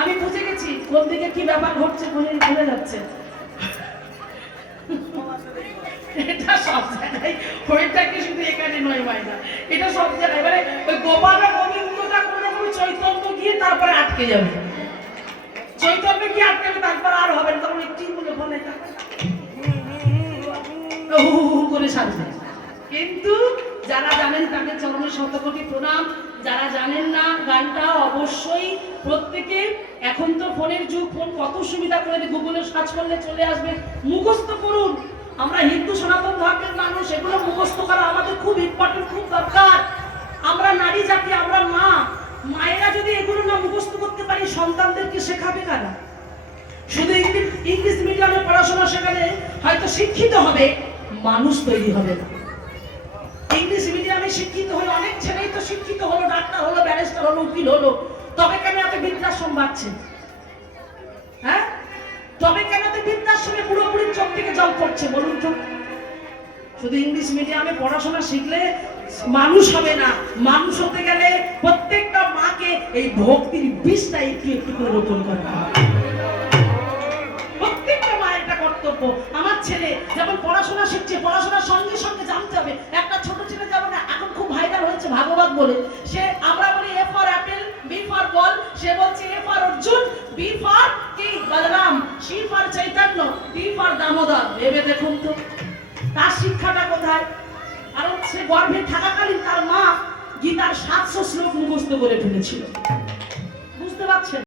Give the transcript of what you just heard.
আমি বুঝে গেছি কোন দিকে কি ব্যাপার ঘটছে, ভুলে যাচ্ছে। এটা সব জায়গায়, ওইটা কি শুধু এখানে নয় মাইনা, এটা সব জায়গায়। মানে ওই গোপাল গোবিন্দটা কোনো রকম চৈতন্য গিয়ে তারপরে আটকে যাবে, চৈতন্য গিয়ে আটকে যাবে, তারপর আর হবে না, তখন একটু বলে বলে করে সারবে। কিন্তু যারা জানেন তাদের চরণে শতকোটি প্রণাম, যারা জানেন না গানটা অবশ্যই প্রত্যেকে, এখন তো ফোনের যুগ, ফোন কত সুবিধা করে দিয়ে গুগলে সার্চ করলে চলে আসবে, মুখস্থ করুন। আমরা হিন্দু সনাতন ধর্মের মানুষ, এগুলো মুখস্থ করা আমাদের খুব ইম্পর্টেন্ট, খুব দরকার। আমরা নারী জাতি, আমরা মা, মায়েরা যদি এগুলো না মুখস্থ করতে পারি সন্তানদেরকে শেখাবে কারা? শুধু ইংলিশ মিডিয়ামে পড়াশোনা শেখালে হয়তো শিক্ষিত হবে, মানুষ তৈরি হবে না। ইংলিশ মিডিয়ামে শিক্ষিত হয়ে অনেক ছেলেই তো শিক্ষিত হলো, ডাক্তার হলো, ব্যারিস্টার হলো, উকিল হলো, তবে কেন এত বৃদ্ধাশ্রম বাড়ছে? হ্যাঁ, তবে কেন এত বৃদ্ধাশ্রমে পুরোপুরি চোখ থেকে জল পড়ছে বলুন তো? শুধু ইংলিশ মিডিয়ামে পড়াশোনা শিখলে মানুষ হবে না। মানুষ হতে গেলে প্রত্যেকটা মাকে এই ভক্তির বীজটা একটু একটু করে রোপণ করতে হবে। প্রত্যেকটা মায়ের একটা কর্তব্য। আমার ছেলে যেমন পড়াশোনা শিখছে, পড়াশোনার সঙ্গে সঙ্গে জানতে হবে। একটা ছোট ছেলে যেমন এখন খুব ভাইরাল হয়েছে ভাগবত বলে, সে আমরা বলি A for apple, B for ball, সে বলছে A for Arjun, B for কি Balram, C for Chaitanya, D for Damodar. ভেবে দেখুন তো তার শিক্ষাটা কোথায়? কারণ সে গর্ভে থাকাকালীন তার মা গীতার 700 শ্লোক মুখস্থ করে ফেলেছিল। বুঝতে পারছেন?